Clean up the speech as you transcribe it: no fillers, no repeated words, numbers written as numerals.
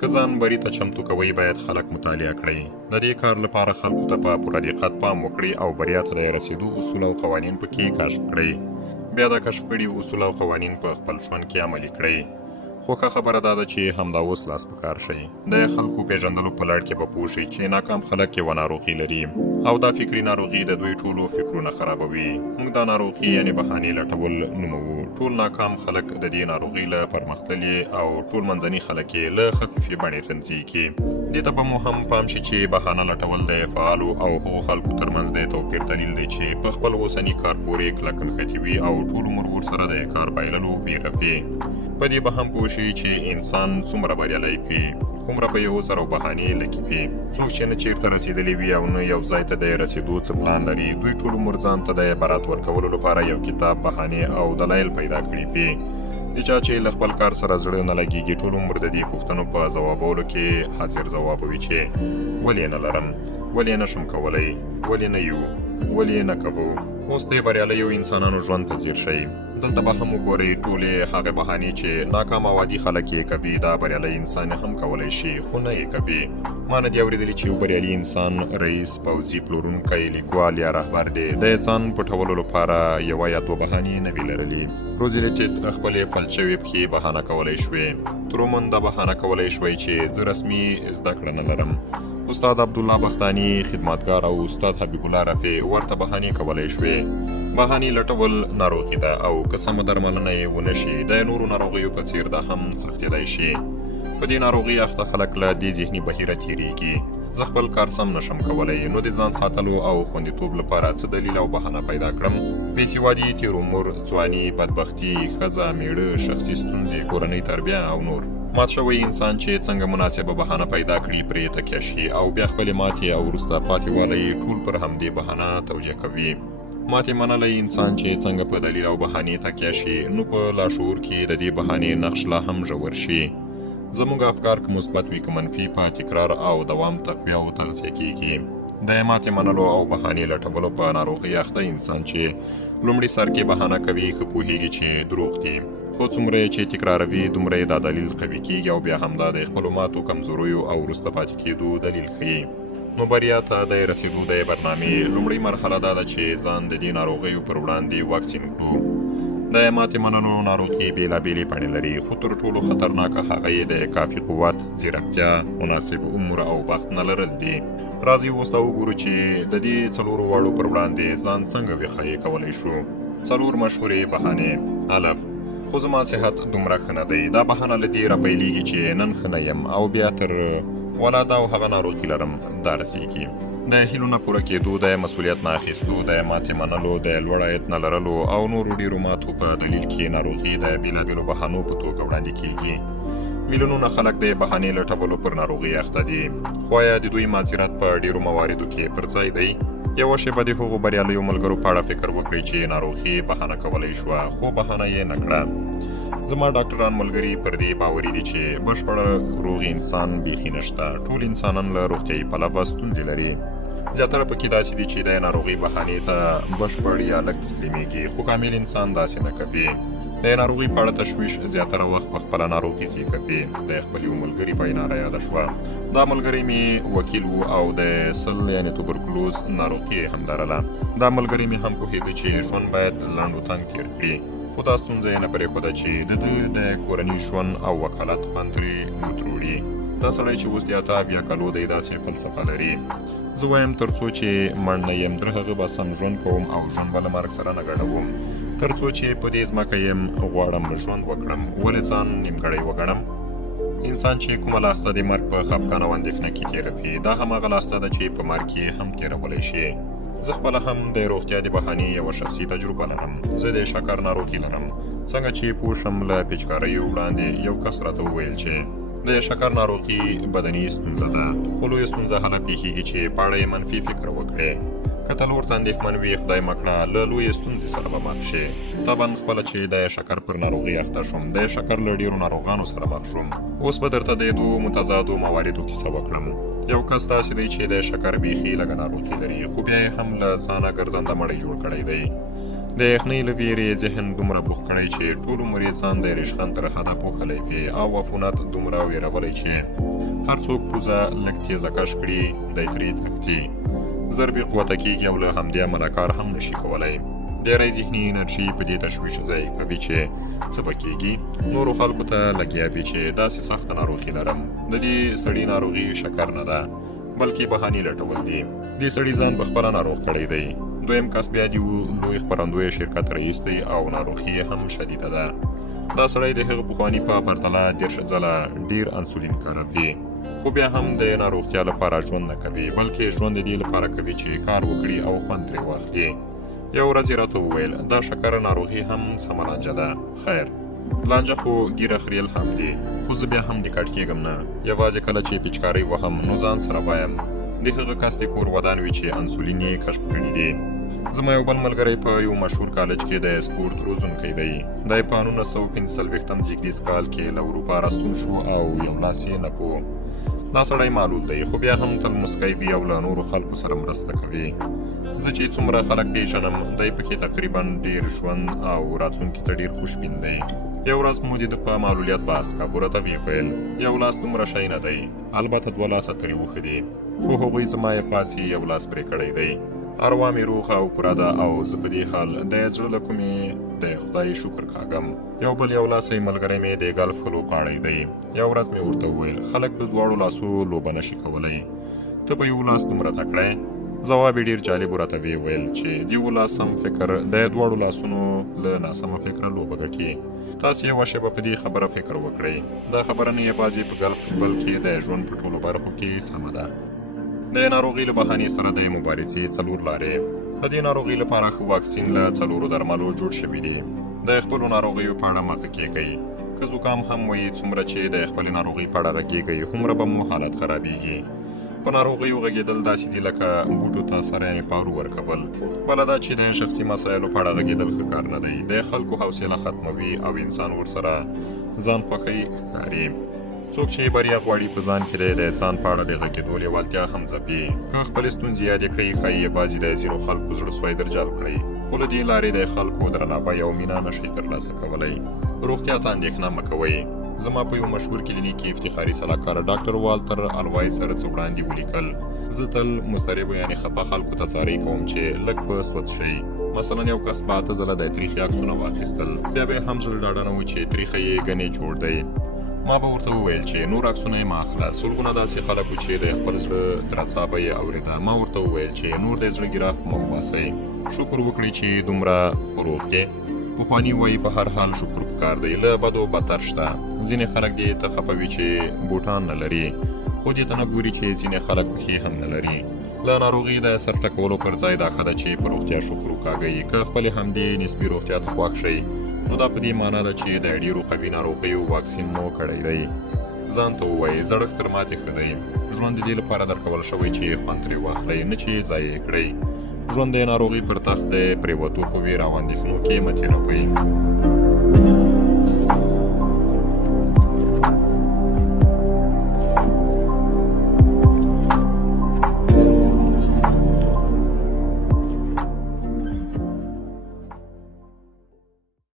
که ځان بري ته چمتو کوئ باید خلک مطالعه کړئ. د دې کار لپاره خلکو ته په پوره دقت پام وکړئ او بریا ته د رسیدو اصول او قوانین پکې کشف کړئ. بیا د کشف کړي اصول او قوانین په خپل ژوند کې عملي کړئ. خو ښه خبره دا ده چې همدا اوس لاس په کار شئ. د خلکو پیژندلو په لړ کې به پوه شئ چې ناکام خلک یوه ناروغي لري او دا فکري ناروغي د دوی ټولو فکرونه خرابوي. موږ دا ناروغي یعنې بهانې لټول نوموو. ټول ناکام خلک د دې ناروغي له پرمختللي او ټول منځني خلک یې له خفیفې بڼې رنځېږي. دې ته به مو هم پام شي چې بهانه لټول د فعالو او هغو خلکو ترمنځ د توپیر دلیل دی چې په خپل اوسني کار پورې کلک نښتي وي او ټول عمر ورسره د کار بایللو ویره وي. په دې به هم پوه شي چې انسان څومره بریالی وي هومره به یې عذر او بهانې لږې وي. څوک چې نه چیرته رسېدلي وي او نه یو ځای ته د رسېدو څه پلان لري دوی ټول عمر ځان ته د برات ورکولو لپاره یو کتاب بهانې او دلایل پیدا کړي وي. د چا چې له خپل کار سره زړه نه لګېږي ټول عمر د دې پوښتنو په ځوابولو کې حاضر ځوابوي چې ولې نه لرم، ولې نه شم کولی، ولې نه یو، ولې نه کوو. اوس د بریالیو انسانانو ژوند ته ځیر شئ. دلته به هم وګورئ ټولې هغې بهانې چې ناکام او عادي خلک یې کوي دا بریالی انسان هم کولی شي خو نه یې کوي. ما نه دي اورېدلي چې یو بریالي انسان رئیس، پوځي، پلورونکی، لیکوال یا رهبر دی د ځان پټولو لپاره یوه یا دوه بهانې نه وي لرلي. روزویلټ خپلې فلج شوې پښې بهانه کولی شوې. ترومن دا بهانه کولی شوی چې زه رسمي زده کړه نه لرم. استاد عبدالله بختاني خدمتګار او استاد حبیب الله رفیع ورته بهانې کولی شوې. بهانې لټول ناروغي ده او که سمه درملنه یې ونه شي د نورو ناروغیو په څېر ده هم سختېدی شي. په دې ناروغي اخته خلک له دې ذهني بهیره تېرېږي. زه خپل کار سم نشم کولی نو د ځان ساتلو او خوندیتوب لپاره څه دلیل او بهانه پیدا کړم. بېسوادي، تېر عمر، ځواني، بدبختي، ښځه، مېړه، شخصي ستونزې، کورنۍ تربیه او نور. مات شوی انسان چې څنګه مناسبه بهانه پیدا کړي پرې تکیه شي او بیا خپلې ماتې او وروسته پاتې والی ټول پر همدې بهانه توجیه کوي. ماتې منلی انسان چې څنګه په دلیل او بهانې تکیه شي نو په لاشعور کې د دې بهانې نقش لا هم ژور شي. زموږ افکار که مثبت وي که منفي په تکرار او دوام تقویه او تغذیه کېږي. د ماتې منلو او بهانې لټولو په ناروغۍ اخته انسان چې لومړي سر کې بهانه کوي ښه پوهېږي چې دروغ دي، خو څومره چې تکراروي دومره دا دلیل قوي کېږي او بیا همدا د خپلو ماتو، کمزوریو او وروسته پاتې کېدو دلیل ښیي. نو بریا ته د رسېدو د برنامې لومړۍ مرحله دا ده چې ځان د دې ناروغیو پر وړاندې واکسین کړو. د ماتې منلو ناروغي بېلابېلې بڼې لري خو تر ټولو خطرناکه هغه یې د کافي قوت، ځیرکتیا، مناسب عمر او بخت نه لرل دي. راځئ اوس دا وګورو چې د دې څلورو واړو پر وړاندې ځان څنګه وښایي کولی شو. څلور مشهورې بهانې. الف: خو زما صحت دومره ښه نه دی. دا بهانه له دې راپیلېږي چې نن ښه نه یم او بیا تر ولاده او هغه ناروغي لرم دا رسېږي. د هیلو نه پوره کېدو، د مسؤلیت نه اخیستو، د ماتې منلو، د لوړ عاید نه لرلو او نورو ډېرو ماتو په دلیل کې ناروغي د بېلابېلو بهانو په توګه وړاندې کېږي. میلیونونه خلک د بهانې لټولو پر ناروغي اخته دي. خو آیا د دوی معذرت په ډېرو مواردو کې پر ځای دی؟ یوه شېبه د هغو بریالیو ملګرو په اړه فکر وکړئ چې ناروغي بهانه کولی شوه خو بهانه یې نه کړه. زما ډاکټران ملګري پر دې باوري دي چې بشپړ روغ انسان بیخي نشته. ټول انسانان له روغتیایي پلوه ستونزې لري. زیاتره پکې داسې دي چې د ناروغي بهانې ته بشپړ یا لږ تسلیمیږي خو کامل انسان داسې نه کوي. د ناروغي په اړه تشویش زیاتره وخت په خپله ناروغي زیږوي. د خپل یو ملګري وینا یاده شوه. دا ملګری مې وکیل و او د سل یعنې توبرکلوز ناروغي هم لرله. دا ملګری مې هم پوهېده چې ژوند باید لنډ و تنګ تېر کړي خو دا ستونزه یې نه پرېښوده چې د ده د کورني ژوند او وکالت خوند ترې وتروړي. دا سړی چې اوس د 8 کالو دی داسې فلسفه لري. زه وایم تر څو چې مړ نه یم تر هغه به سم ژوند کوم او ژوند به له مرګ سره نه ګډوم. تر څو چې په دې ځمکه یم غواړم ژوند وکړم. ولې ځان نیمګړی وګڼم؟ انسان چې کومه لحظه د مرګ په خفګان او اندېښنه کې تېروي دا هماغه لحظه ده چې په مرګ کې هم تېرولی شي. زه خپله هم د روغتیا د بهانې یوه شخصي تجربه لرم. زه د شکر ناروغي لرم. څنګه چې پوه شم له پیچکاریو وړاندې یو کس راته وویل چې د شکر ناروغي بدني ستونزه ده خو لویه ستونزه هله پېښېږي چې په اړه یې منفي فکر وکړې. که ته له ورته اندېښمن وي خدای مه کړه له لویې ستونزې سره به مخ شې. طبعا خپله چې د شکر پر ناروغي اخته شوم د شکر له ډېرو ناروغانو سره مخ شوم. اوس به درته د دوو متضادو مواردو کیسه وکړم. یو کس داسې دی چې د شکر بیخي لږه ناروغي لري خو بیا یې هم له ځانه ګرځنده مړی جوړ کړی دی. د یخنۍ له ویرې ذهن دومره بوخت کړی چې ټول عمر یې ځان د ریشخند تر حده پوښلی وي او عفونت دومره ویرولی چې هر څوک پوزه لږ تیزه کش کړي دی ترې تښتي، زر بې قوته کېږي او له همدې امله کار هم نشي کولی. ډېری ذهني انرژي په دې تشویش ضایع کوي چې څه به کېږي. نورو خلکو ته لګیا وي چې داسې سخته ناروغي لرم. د دې سړي ناروغي شکر نه ده بلکې بهانې لټول دي. دې سړي ځان په خپله ناروغ کړی دی. دویم کس بیا د لوی خپرندوی شرکت رئیس دی او ناروغي هم شدیده ده. دا سړی د هغه پخواني په پرتله 10 ځله ډېر انسولین کاروي، خو بیا هم د ناروغتیا لپاره ژوند نه کوي بلکې ژوند د دې لپاره کوي چې کار وکړي او خوند ترې واخلي. یو ورځ یې راته وویل دا شکر ناروغي هم سمه لانجه ده. خیر لانجه خو ګیره خریل هم دی، خو زه بیا هم د کټ کېږم نه. یوازې کله چې پیچکارۍ وهم نو ځان سره وایم د هغه کس د کور ودان وي چې انسولین یې کشف کړي دي. زما یو بل ملګری په یو مشهور کالج کې د سپورت روزونکی دی. دی په 1945 زیږدیز کال کې له اروپا راستون شو او یو لاس یې نه پو. دا سړی معلول دی خو بیا هم تل مسکی وي او له نورو خلکو سره مرسته کوي. زه چې څومره خلک پیژنم دی پکې تقریبا ډېر ژوند او راتلونکي ته ډېر خوشبین دی. یو ورځ مو د په معلولیت بحث کاوه، راته ویې ویل یو لاس دومره شی نه دی، البته 2 لاسه ترې اوښه دي، خو هغوی زما یې پاسې یو لاس پرې کړی دی. اروا مې روغه او پوره ده او زه په دې حال د زړه له کومې د خدای شکر کاږم. یو بل یو لاسی ملګری مې د ګلف ښه لوبغاړی دی. یو ورځ مې ورته وویل خلک د 2 لاسو لوبه نشي کولی، ته په یو لاس دومره تکړه. ځواب یې ډېر جالب راته ویې ویل چې د 2 لاسم فکر د 2 لاسونو له ناسمه فکره لوبه ګټي. تاسې یوه شېبه په دې خبره فکر وکړئ. دا خبره نه یوازې په ګلف بلکې د ژوند په ټولو برخو کې سمه ده. د ناروغۍ له بهانې سره د مبارزې 4 لارې. د دې ناروغۍ لپاره ښه واکسین له 4 درملو جوړ شوي دي. د خپلو ناروغیو په اړه مه غږېږئ. که زکام هم وي څومره چې د خپلې ناروغۍ په اړه غږېږئ هومره به مو حالت خرابېږي. په ناروغیو غږېدل داسې دي لکه بوټو ته سره یعنې پارو ورکول. بله دا چې د شخصي مسایلو په اړه غږېدل ښه کار نه دی. د خلکو حوصله ختموي او انسان ورسره ځان خوښوي ښکاري. څوک چې بریا غواړي په ځان کې دی د ځان په اړه د غږېدو لیوالتیا هم ځپي. که خپلې ستونزې یادې کړئ ښایي یوازې د ځینو خلکو زړه سوی درجلب کړئ، خو له دې لارې د خلکو درناوی او مینه نشئ ترلاسه کولی. روغتیا ته اندېښنه مه کوئ. زما په یو مشهور کلینیک کې افتخاري سلاکار ډاکټر والتر الوایسر څه وړاندې ولیکل. زه تل مضطربو یعنې خفه خلکو ته څاري کوم چې لږ په سوچ شئ. مثلا یو کس به 8 ځله د تریخي عکسونه واخیستل، بیا به هم زړه ډاډه نه و چې تریخه یې ګنې جوړ دی. ما به ورته وویل چې نور عکسونه یې مه اخله. سلګونه داسې خلک وو چې د خپل زړه درزا به یې اورېده. ما ورته وویل چې نور د زړه ګراف مه وباسئ، شکر وکړئ چې دومره روغ یې. پخواني وایي په هر حال شکر پکار دی، له بدو بدتر شته. ځینې خلک دې ته خفه وي چې بوټان نه لري، خو دې ته نه ګوري چې ځینې خلک پښې هم نه لري. له ناروغي د سر ټکولو پر ځای دا ښه ده چې په روغتیا شکر وکاږئ. که خپلې همدې نسبي روغتیا ته خوښ شئ نو دا په دې معنا ده چې د ډېرو قوي ناروغیو واکسین مو کړی دی. ځان ته ووایئ زړښت تر ماتې ښه دی. ژوند د دې لپاره درکول شوی چې خوند ترې واخلئ، نه چې ضایع یې کړئ. ژوند د ناروغۍ پر تخت د پرېوتو په ویره او اندېښنو کې مه تېروئ.